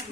Ти